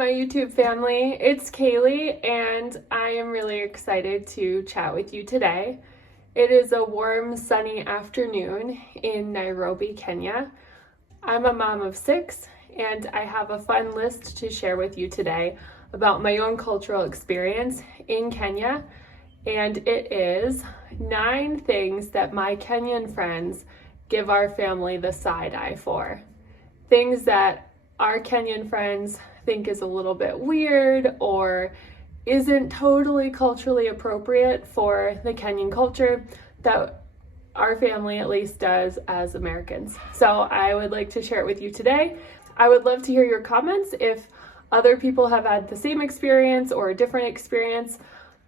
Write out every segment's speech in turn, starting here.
my YouTube family. It's Kaylee, and I am really excited to chat with you today. It is a warm, sunny afternoon in Nairobi, Kenya. I'm a mom of 6, and I have a fun list to share with you today about my own cultural experience in Kenya, and it is 9 things that my Kenyan friends give our family the side eye for. Things that our Kenyan friends think is a little bit weird or isn't totally culturally appropriate for the Kenyan culture that our family at least does as Americans. So I would like to share it with you today. I would love to hear your comments if other people have had the same experience or a different experience.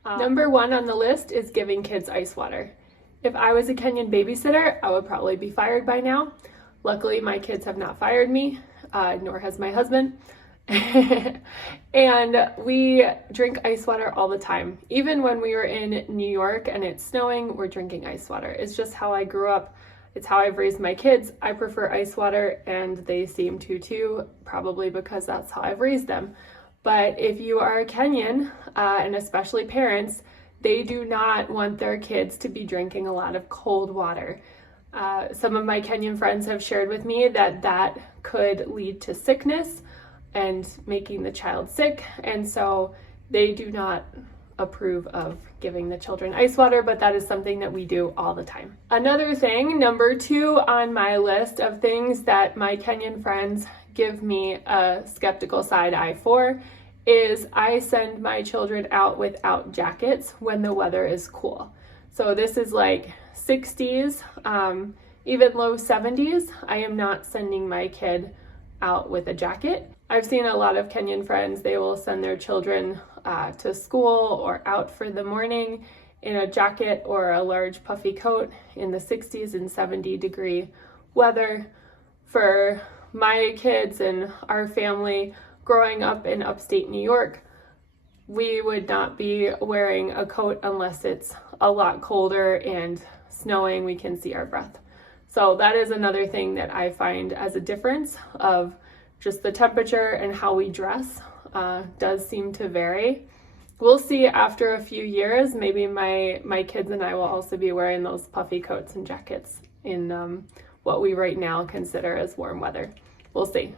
Number 1 on the list is giving kids ice water. If I was a Kenyan babysitter, I would probably be fired by now. Luckily, my kids have not fired me, nor has my husband. And we drink ice water all the time. Even when we were in New York and it's snowing, we're drinking ice water. It's just how I grew up. It's how I've raised my kids. I prefer ice water, and they seem to too, probably because that's how I've raised them. But if you are a Kenyan, and especially parents, they do not want their kids to be drinking a lot of cold water. Some of my Kenyan friends have shared with me that that could lead to sickness and making the child sick, and so they do not approve of giving the children ice water, but that is something that we do all the time. Another thing, number 2 on my list of things that my Kenyan friends give me a skeptical side eye for is I send my children out without jackets when the weather is cool. So this is like 60s, even low 70s. I am not sending my kid out with a jacket. I've seen a lot of Kenyan friends, they will send their children to school or out for the morning in a jacket or a large puffy coat in the 60s and 70-degree weather. For my kids and our family growing up in upstate New York, we would not be wearing a coat unless it's a lot colder and snowing, we can see our breath. So that is another thing that I find as a difference of just the temperature and how we dress does seem to vary. We'll see after a few years, maybe my kids and I will also be wearing those puffy coats and jackets in what we right now consider as warm weather. We'll see.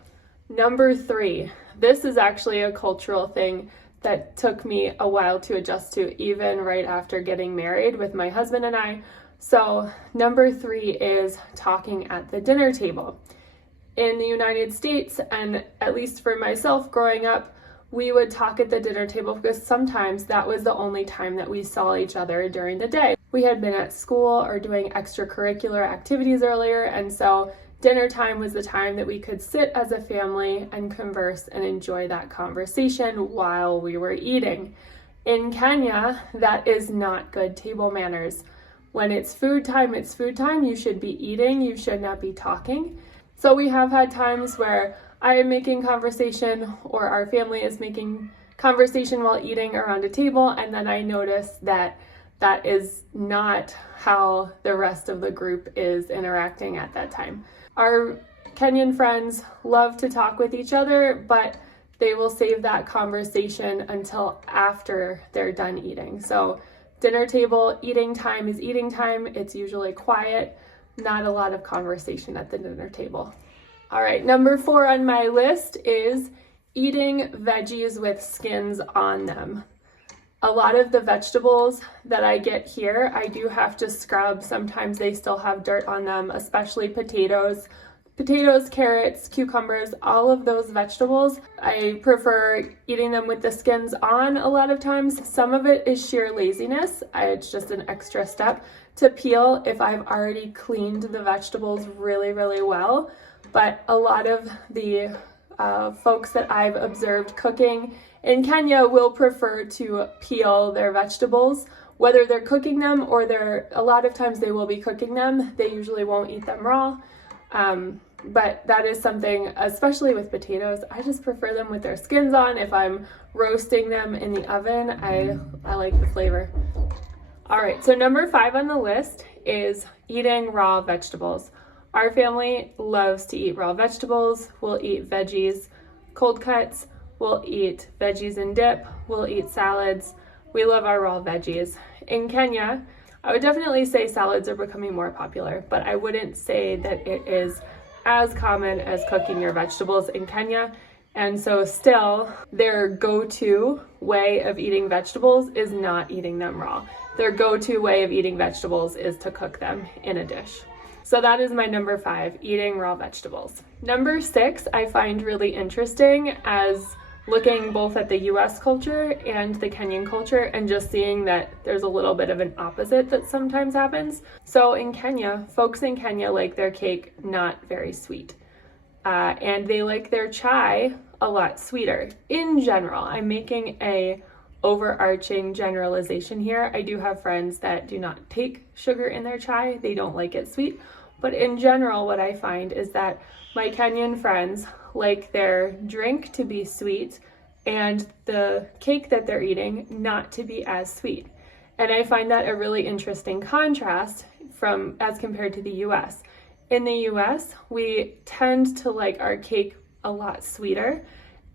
Number 3, this is actually a cultural thing that took me a while to adjust to, even right after getting married with my husband and I. So number 3 is talking at the dinner table. In the United States, and at least for myself growing up, we would talk at the dinner table because sometimes that was the only time that we saw each other during the day. We had been at school or doing extracurricular activities earlier, and so dinner time was the time that we could sit as a family and converse and enjoy that conversation while we were eating. In Kenya, that is not good table manners. When it's food time, it's food time. You should be eating, you should not be talking. So we have had times where I am making conversation or our family is making conversation while eating around a table, and then I notice that that is not how the rest of the group is interacting at that time. Our Kenyan friends love to talk with each other, but they will save that conversation until after they're done eating. So dinner table eating time is eating time. It's usually quiet. Not a lot of conversation at the dinner table. All right, number 4 on my list is eating veggies with skins on them. A lot of the vegetables that I get here, I do have to scrub. Sometimes they still have dirt on them, especially potatoes, carrots, cucumbers, all of those vegetables. I prefer eating them with the skins on a lot of times. Some of it is sheer laziness. It's just an extra step to peel if I've already cleaned the vegetables really, really well. But a lot of the folks that I've observed cooking in Kenya will prefer to peel their vegetables, whether they're cooking them or a lot of times they will be cooking them. They usually won't eat them raw. But that is something, especially with potatoes, I just prefer them with their skins on. If I'm roasting them in the oven, I like the flavor. All right, so number 5 on the list is eating raw vegetables. Our family loves to eat raw vegetables. We'll eat veggies, cold cuts. we'll eat veggies and dip, we'll eat salads. We love our raw veggies. In Kenya, I would definitely say salads are becoming more popular, but I wouldn't say that it is as common as cooking your vegetables in Kenya. And so still, their go-to way of eating vegetables is not eating them raw. Their go-to way of eating vegetables is to cook them in a dish. So that is my number 5, eating raw vegetables. Number 6, I find really interesting as looking both at the US culture and the Kenyan culture and just seeing that there's a little bit of an opposite that sometimes happens. So in Kenya, folks in Kenya like their cake not very sweet. And they like their chai a lot sweeter. In general, I'm making a overarching generalization here. I do have friends that do not take sugar in their chai. They don't like it sweet. But in general, what I find is that my Kenyan friends like their drink to be sweet and the cake that they're eating not to be as sweet. And I find that a really interesting contrast as compared to the US. In the US, we tend to like our cake a lot sweeter.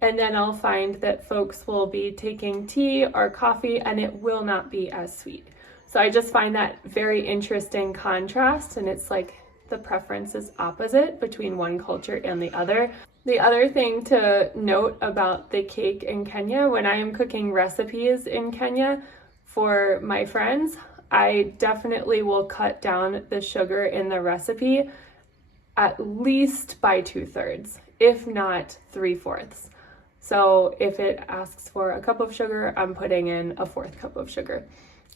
And then I'll find that folks will be taking tea or coffee and it will not be as sweet. So I just find that very interesting contrast, and it's like the preference is opposite between one culture and the other. The other thing to note about the cake in Kenya, when I am cooking recipes in Kenya for my friends, I definitely will cut down the sugar in the recipe at least by 2/3, if not 3/4. So if it asks for a cup of sugar, I'm putting in a 1/4 cup of sugar.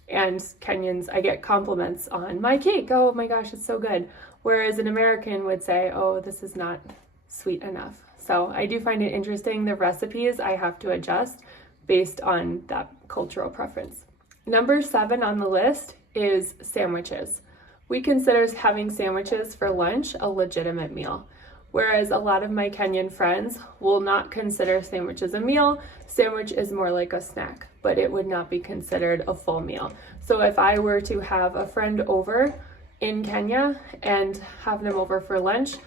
And Kenyans, I get compliments on my cake. Oh my gosh, it's so good. Whereas an American would say, oh, this is not sweet enough. So I do find it interesting. The recipes I have to adjust based on that cultural preference. Number 7 on the list is sandwiches. We consider having sandwiches for lunch a legitimate meal. Whereas a lot of my Kenyan friends will not consider sandwiches a meal. Sandwich is more like a snack, but it would not be considered a full meal. So if I were to have a friend over in Kenya and have them over for lunch,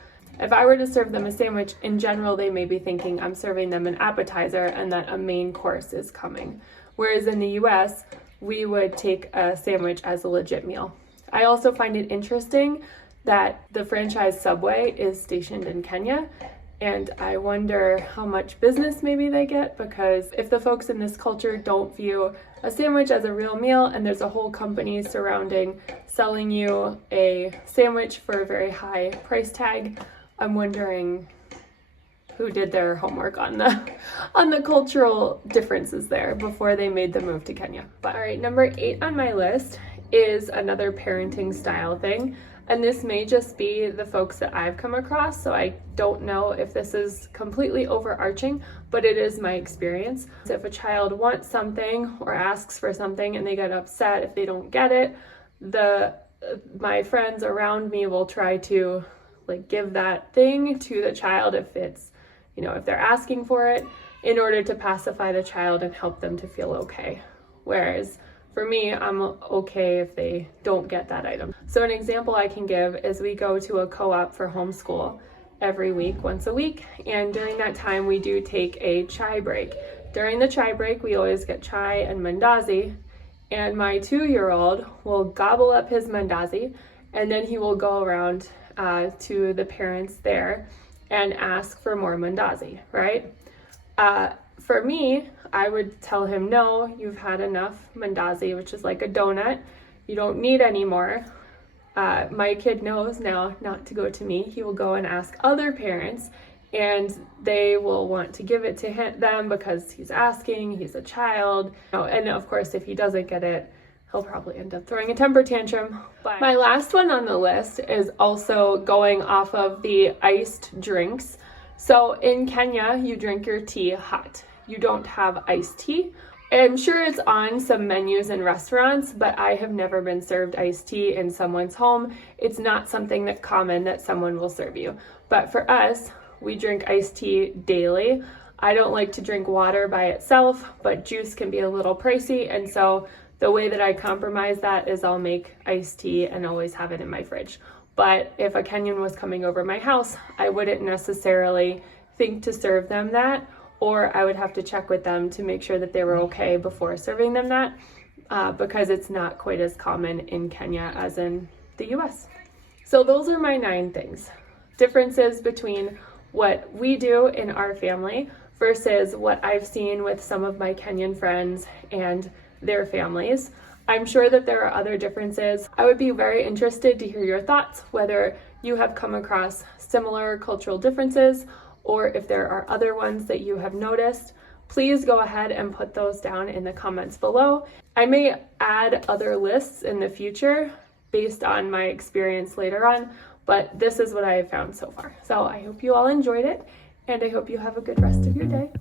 if I were to serve them a sandwich, in general, they may be thinking I'm serving them an appetizer and that a main course is coming. Whereas in the US, we would take a sandwich as a legit meal. I also find it interesting that the franchise Subway is stationed in Kenya, and I wonder how much business maybe they get, because if the folks in this culture don't view a sandwich as a real meal and there's a whole company surrounding selling you a sandwich for a very high price tag, I'm wondering who did their homework on the cultural differences there before they made the move to Kenya. But all right, number 8 on my list is another parenting style thing. And this may just be the folks that I've come across, so I don't know if this is completely overarching, but it is my experience. If a child wants something or asks for something and they get upset if they don't get it, my friends around me will try to give that thing to the child if it's, if they're asking for it, in order to pacify the child and help them to feel okay. Whereas for me, I'm okay if they don't get that item. So an example I can give is we go to a co-op for homeschool every week, once a week, and during that time we do take a chai break. During the chai break, we always get chai and mandazi, and my 2-year-old will gobble up his mandazi, and then he will go around to the parents there and ask for more mandazi, right? For me, I would tell him, no, you've had enough mandazi, which is like a donut. You don't need any more. My kid knows now not to go to me. He will go and ask other parents, and they will want to give it to them because he's asking, he's a child. And of course, if he doesn't get it, he'll probably end up throwing a temper tantrum. But my last one on the list is also going off of the iced drinks. So in Kenya, you drink your tea hot. You don't have iced tea. I'm sure it's on some menus in restaurants, but I have never been served iced tea in someone's home. It's not something that's common that someone will serve you. But for us, we drink iced tea daily. I don't like to drink water by itself, but juice can be a little pricey, and so the way that I compromise that is I'll make iced tea and always have it in my fridge. But if a Kenyan was coming over my house, I wouldn't necessarily think to serve them that. or I would have to check with them to make sure that they were okay before serving them that, because it's not quite as common in Kenya as in the US. So those are my 9 things. Differences between what we do in our family versus what I've seen with some of my Kenyan friends and their families. I'm sure that there are other differences. I would be very interested to hear your thoughts, whether you have come across similar cultural differences or if there are other ones that you have noticed. Please go ahead and put those down in the comments below. I may add other lists in the future based on my experience later on, but this is what I have found so far. So I hope you all enjoyed it, and I hope you have a good rest of your day.